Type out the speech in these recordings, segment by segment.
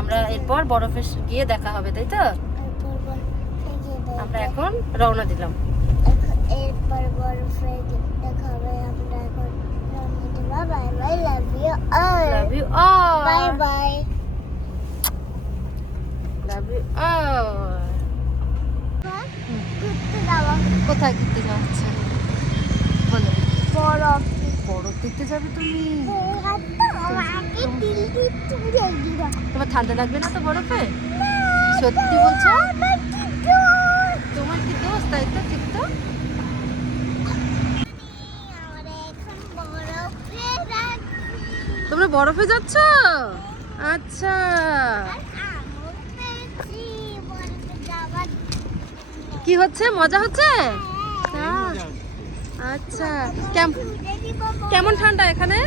আমরা এরপর বরফে গিয়ে দেখা হবে, তাই তো? আমরা এখন রওনা দিলাম। এরপর বরফে দেখা হবে। আমরা এখন রওনা দিব। Bye bye, love you all. Love you all. Bye bye, love you all. ঘুরতে যাওয়া। কোথায় ঘুরতে যাচ্ছে বলো? বরফ। বরফ দেখতে যাবে তুমি? তোমার তোমার ঠান্ডা লাগবে না তো বরফে? সত্যি বলছো? তোমার কি দোষ? তাই তো, ঠিক তো। তোমরা বরফে যাচ্ছ? আচ্ছা, কি হচ্ছে? মজা হচ্ছে? হ্যাঁ। আচ্ছা, কেমন ঠান্ডা এখানে?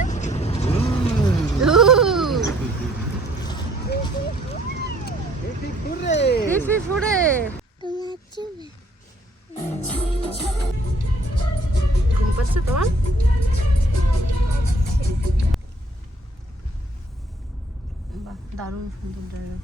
ফুরে ঘুম পাচ্ছে তোমার? বাহ, দারুণ সুন্দর জায়গা।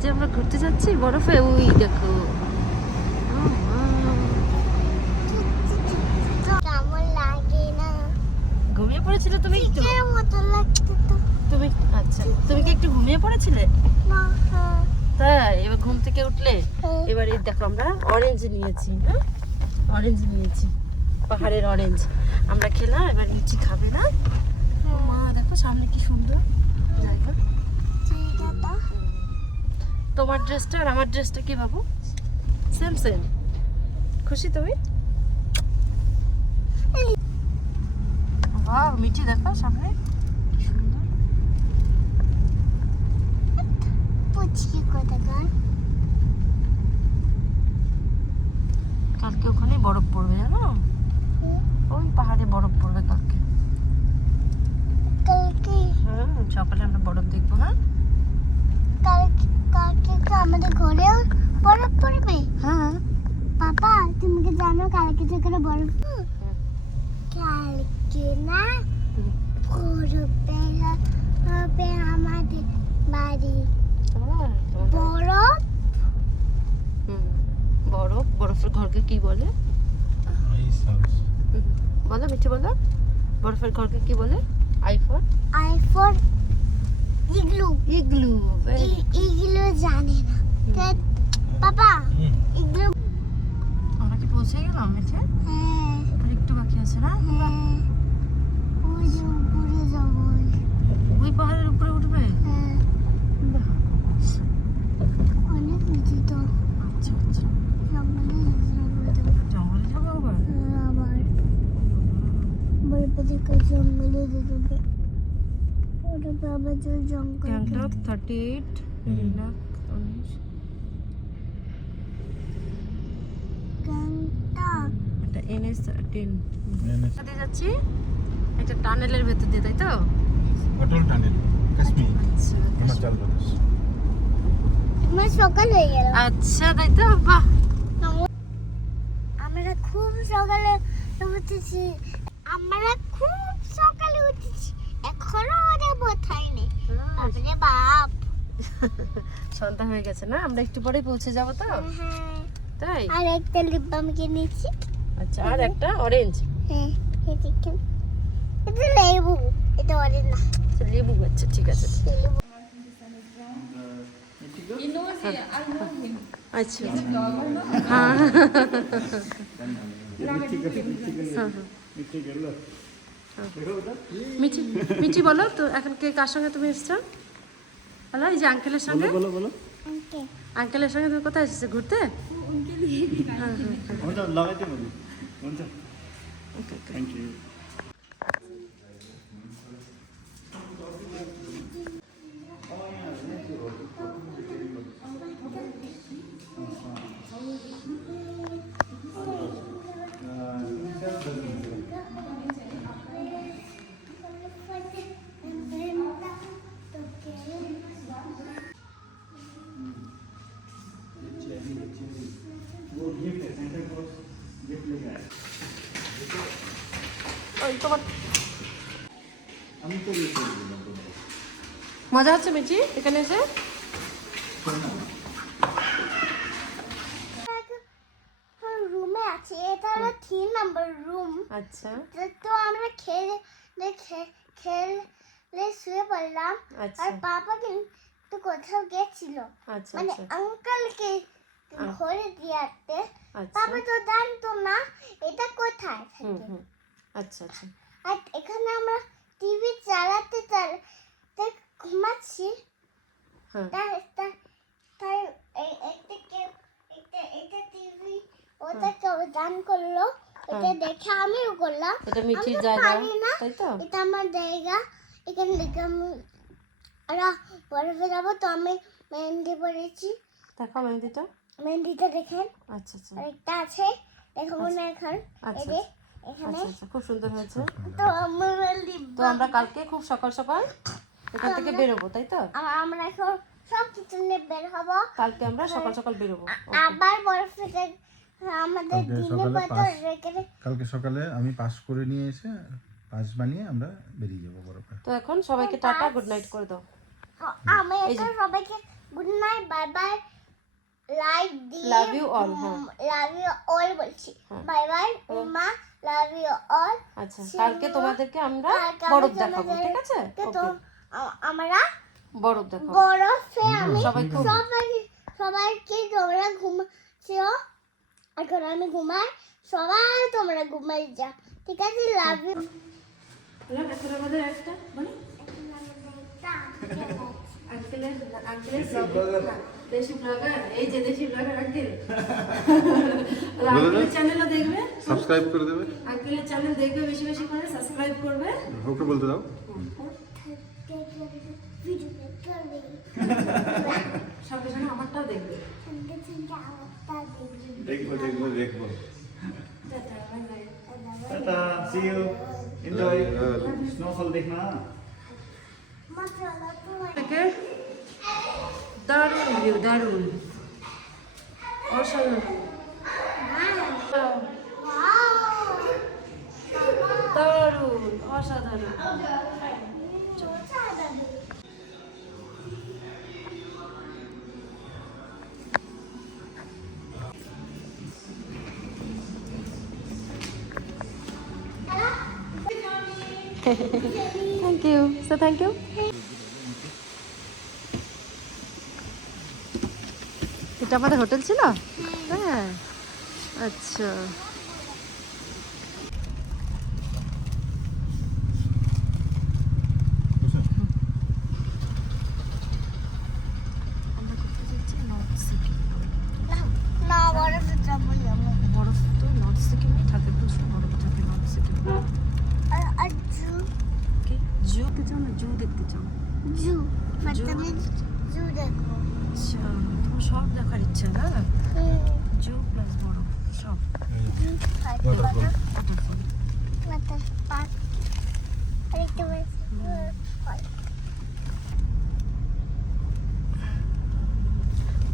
যে আমরা ঘুরতে যাচ্ছি বরফে, ওই দেখো। কেমন লাগে না? ঘুমিয়ে পড়েছিলে তুমি একটু? চিকেনের মতো লাগছে তো। তুমি আচ্ছা, তুমি কি একটু ঘুমিয়ে পড়েছিলে? না, হ্যাঁ। তাই? এবার ঘুম থেকে উঠলে হ্যাঁ। এবার এই দেখো আমরা অরেঞ্জ নিয়েছি। হ্যাঁ, অরেঞ্জ নিয়েছি, পাহাড়ের অরেঞ্জ। আমরা খেলাম, এবার নিচি খাবে না? মা দেখো সামনে কি সুন্দর জায়গা। জায়গাটা তোমার ড্রেসটা আর আমার ড্রেসটা কি বাবু? Same same. খুশি তুমি? বাহ, মিঠি দেখো সামনে কি সুন্দর। পুচকি কোথাকার। কালকে ওখানে বরফ পড়বে জানো? ওই পাহাড়ে বরফ পড়বে কালকে। কালকে সকালে আমরা বরফ দেখবো। হ্যাঁ, কালকে তো আমাদের ঘরেও বরফ পড়বে। হ্যাঁ। পাপা, তুমি কি জানো কালকে তো এখানে বরফ? কালকে না বরফে হবে আমাদের বাড়ি। বরফ। বরফ, বরফের ঘরকে কি বলে? বলো মিঠি, বলো বরফের ঘরকে কি বলে? আইফোন। ইগলু। ইগলু। ইগলু জানে না। পাপা, ইগলু। আমরা কি পৌঁছে গেলাম মিঠি? হ্যাঁ, আর একটু বাকি আছে না? হ্যাঁ। ওই যে উপরে যাবো। ওই পাহাড়ের উপরে উঠবে? হ্যাঁ, বাহ, অনেক নিচে তো। আচ্ছা আচ্ছা। জঙ্গলে যাবো আবার? আবার বরফে থেকে জঙ্গলে যেতে। ওটা আবার জঙ্গল। গ্যাংটক 38 লাখ 19। গ্যাংটক। এটা NH13 দিয়ে যাচ্ছি একটা টানেলের ভেতর দিয়ে, তাই তো? অটল টানেল, কাশ্মীর, আচ্ছা হিমাচল প্রদেশ। আমার সকাল হয়ে গেল। আচ্ছা, তাই তো? বাহ, আমরা খুব সকালে উঠেছি। আমরা খুব সকালে উঠেছি, এখনো আমাদের বোঝায়নি। বাপরে বাপ। সন্ধ্যা হয়ে গেছে না? আমরা একটু পরেই পৌঁছে যাবো তো, হ্যাঁ, তাই? আর একটা লিপ বাম কিনেছি। আচ্ছা, আর একটা অরেঞ্জ। হ্যাঁ, এটা লেবু। এটা অরেঞ্জ না, আচ্ছা, লেবু। আচ্ছা, ঠিক আছে। লেবু। আচ্ছা, হ্যাঁ। মিঠি, মিঠি বলো তো এখন কে কার সঙ্গে তুমি এসছো? বলো, এই যে আঙ্কেলের সঙ্গে। ওকে। আঙ্কেলের সঙ্গে তুমি কোথায় এসেছো ঘুরতে? Thank you. ওই তোমার আমি তো ইয়ে করে দিলাম তোমাকে। মজা হচ্ছে মিচি এখানে এসে? রুমে আছে, এটা হলো 3 নাম্বার রুম। আচ্ছা তো আমরা খেলে শুয়ে পড়লাম। আচ্ছা আর পাপা কিন্তু কোথাও গেছিল, আচ্ছা মানে আচ্ছা আঙ্কেলকে ঘরে দিয়ে আসতে। আচ্ছা পাপা তো জানতো না এটা কোথায় হুম থাকে। হুম আচ্ছা আচ্ছা আর এখানে আমরা টিভি চালাতে চালাতে ঘুমাচ্ছি। হ্যাঁ তাই এটা টিভি ওটা কেউ গান করলো, এটা দেখে আমিও করলাম। এটা মিঠির আমি তো জায়গা পারি না, তাই তো? এটা আমার জায়গা। এখানে দেখে আমি ওরা বরফে যাবো, তো আমি মেহেন্দি পরেছি। দেখাও মেহেন্দিটা। মেহেন্দিটা দেখেন, আচ্ছা আচ্ছা আরেকটা আছে দেখাবো না এখন। আচ্ছা এই যে এখানে আচ্ছা আচ্ছা খুব সুন্দর হয়েছে। তো আমি মেহেন্দি তো আমরা কালকে খুব সকাল সকাল এখান থেকে বেরোবো তাই তো? আমরা এখন সব কিছু নিয়ে বের হবো। কালকে আমরা সকাল সকাল বেরোবো। আবার বরফে আমাদের কালকে দিনে সকালে মতো পাস- রেখে কালকে সকালে আমি পাস করে নিয়ে এসে পাস বানিয়ে আমরা বেরিয়ে যাবো বরফে। তো এখন সবাইকে টাটা গুড নাইট করে দাও। আমি এখন সবাইকে good night, bye bye, like দিয়ে Love you all, হ্যাঁ। লাভ ইউ অল বলছি। হ্যাঁ। বাই বাই মা, লাভ ইউ অল। আচ্ছা কালকে তোমাদেরকে আমরা কালকে বরফ আমি দেখাবো ঠিক আছে? তো ওকে আমরা বরফ দেখাবো। বরফে আমি সবাই খুব সবাইকে তোমরা ঘুমাচ্ছো, এখন আমি ঘুমাই, সবাই তোমরা ঘুমাই যা, ঠিক আছে? Love you. এখন আমাদের একটা বলো আঙ্কেলের দেশি ব্লগার, এই যে দেশি ব্লগার আঙ্কেল। আঙ্কেলের চ্যানেলও দেখবে, সাবস্ক্রাইব করে দেবে। আঙ্কেলের চ্যানেল দেখবে, বেশি বেশি করে সাবস্ক্রাইব করবে। ওকে বলতে দাও। সঙ্গে সঙ্গে আমারটাও দেখবে। দেখবো দেখবো দেখবো tata, bye bye. Tata see you enjoy snowfall দেখনা থেকে দারুণ ভিউ, দারুণ অসাধারণ দারুণ অসাধারণ। Thank you so thank you. এটা আমাদের হোটেল ছিল? হ্যাঁ আচ্ছা আমরা কোথায় যাচ্ছি? নর্থ সিকিম। না বরফে যাবো না। বরফ তো নর্থ সিকিমেই থাকে, প্রচুর বরফ থাকে নর্থ সিকিম। আর জু কি জু দেখতে চাও না? জু দেখতে চাও? জু মানে জু দেখবো। আচ্ছা তোমার সব দেখার ইচ্ছা না? জু প্লাস বরফ সব। ওয়াটার পার্ক আরেকটা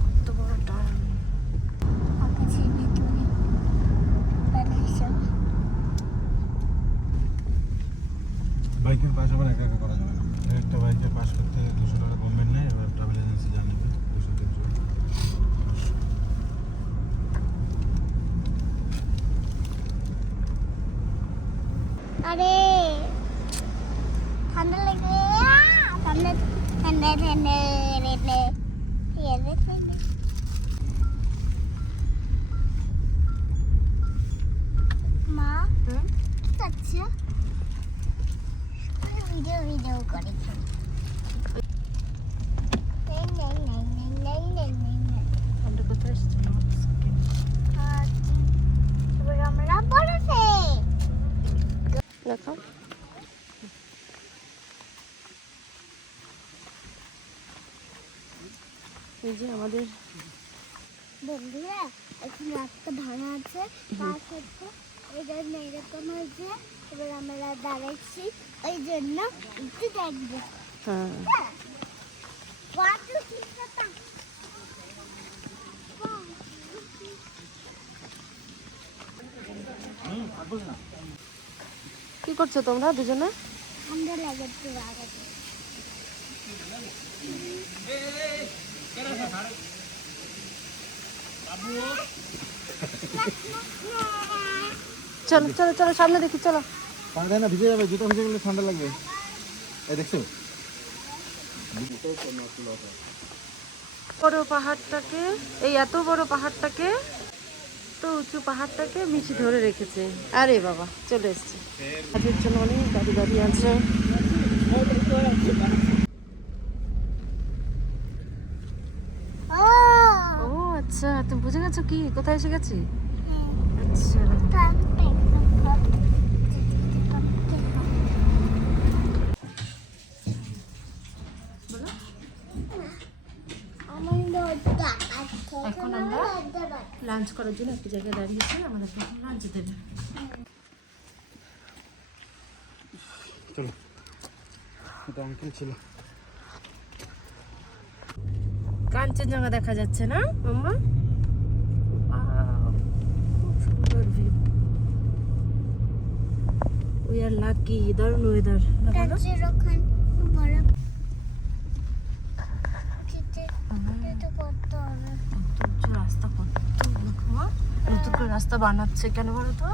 কত বড় টার্ন। আকাশের ভিতরে বানাইছো। বাইকের পাস আবার একা একা করা যাবে না। একটা বাইকের পাস করতে 200 টাকা গভর্নমেন্ট নেয়, এবার ট্রাভেল এজেন্সি যা নেবে 200-300। আরে ঠান্ডা লাগে, ঠান্ডা ঠান্ডা ঠান্ডা রে মা কি করছো? ভিডিও করেছো। আমরা কোথায় এসেছি? নর্থ সিকিম। এবার আমরা বরফে। দেখো এই যে আমাদের বন্ধুরা এখানে একটা ভাঙা আছে, পাশ হচ্ছে এই জন্য এরকম হয়েছে। এবার আমরা দাঁড়াচ্ছি ওই জন্য একটু দেখবো। হ্যাঁ One, two, three, four, five. Wow. কি করছো তোমরা দুজনে? ঠান্ডা লাগে তো আগে চলো চলো চলো সামনে দেখি, চলো। পানি দেয় না, ভিজে যাবে, জুতো ভিজে গেলে ঠান্ডা লাগবে। এই দেখছো বড় পাহাড়টাকে, এই এত বড় পাহাড়টাকে, তো উঁচু পাহাড়টাকে মিষ্টি ধরে রেখেছে। আরে বাবা, চলে এসছে। কাজের জন্য অনেক গাড়ি দাঁড়িয়ে আছে। ও আচ্ছা, তুমি বুঝে গেছো কি কোথায় এসে গেছি? আচ্ছা, এখন আমরা লাঞ্চ করার জন্য একটা জায়গায় দাঁড়িয়েছি, আমাদেরকে এখন লাঞ্চ দেবে। চলো, এটা আঙ্কেল ছিল। কাঞ্চনজঙ্ঘা দেখা যাচ্ছে না মাম্মা? Wow, খুব সুন্দর ভিউ। উই আর লাকি, দারুণ ওয়েদার। ওখানে বরফ খেতে খেতে করতে হবে রাস্তা কত নতুন করে রাস্তা বানাচ্ছে, কেন বলো তো?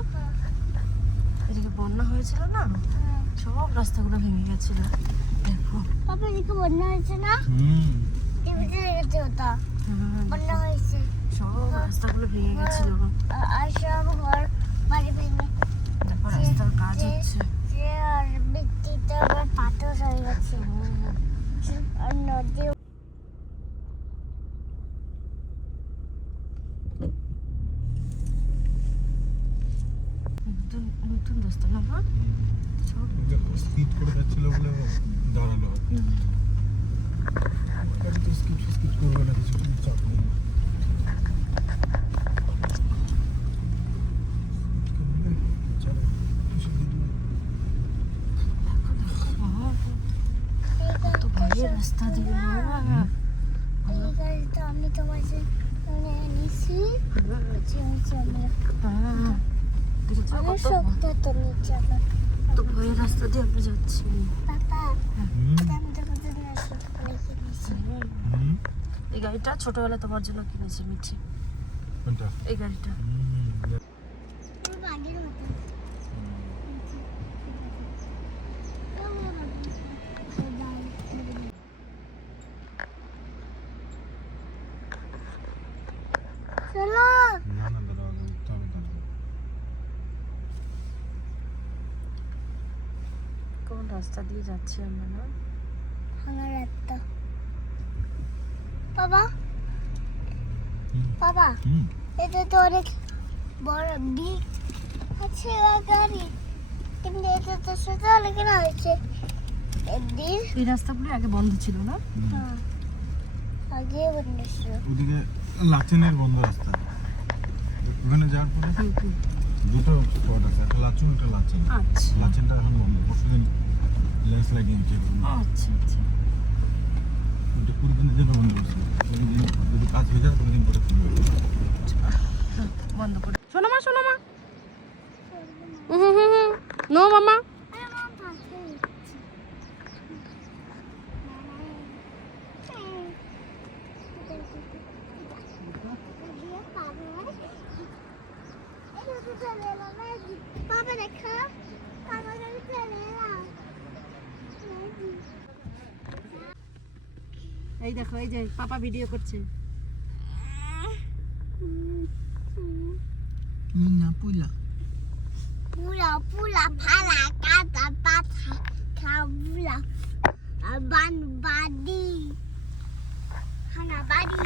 এদিকে বন্যা হয়েছিল না, সব রাস্তাগুলো ভেঙে গেছিল। দেখো পাপা এদিকে বন্যা হয়েছে না? টিভিতে দেখেছি ওটা বন্যা হয়েছে, সব রাস্তাগুলো ভেঙে গেছিল। আর সব ঘর বাড়ি ভেঙে দেখো রাস্তার কাজ হচ্ছে। আর বৃষ্টিতে আবার পাথর হয়ে গেছে আর নদী। নতুন নতুন রাস্তা না মা? সব স্কিপ করে যাচ্ছিল বলে দাঁড়ালো। তো স্কিপ করবে না, কিছু চাপ নেই। কত ভালো রাস্তা দিয়ে। এই গাড়িটা আমি তোমার জন্য এনেছি, অনেক শক্ত তো নিচে তো ভয়ের রাস্তা দিয়ে আমরা যাচ্ছি। পাপা আমি তোমার জন্য ছোট করে কিনেছি। এই গাড়িটা ছোটবেলায় তোমার জন্য কিনেছি মিঠি, কোনটা? এই গাড়িটা। পুরো বাড়ির মতো চলো। না না দাঁড়াও, উঠতে হবে দাঁড়াও। কোন রাস্তা দিয়ে যাচ্ছি আমরা না? আমার একটা বাবা বাবা এটা তো অনেক বড় বিগ আছে গাড়ি, কিন্তু এটা তো ছোট লেগে হয়েছে একদিন। এই রাস্তাগুলো আগে বন্ধ ছিল না? আগে বন্ধ ছিল। ওদিকে লাচেনের বন্ধ রাস্তা, ওখানে যাওয়ার পরে দুটো স্পট আছে, একটা লাচুন একটা লাচেন। আচ্ছা লাচেনটা এখন বন্ধ, পরশুদিন লেন্স লাগিয়েছে। আচ্ছা আচ্ছা। ওটা 20 দিনের জন্য বন্ধ করছে। যদি কাজ হয়ে যায় 20 দিন পরে খুলবে। বন্ধ করে শোনো মা, শোনো মা। নো মামা। পাপা দেখো পাপা চলে এলাম। এই দেখো, এই যে পাপা ভিডিও করছে। না পুইলা পুরা পুরা ফালা কাটা পাতা খাবুলা বান বাদি খানা বাড়ি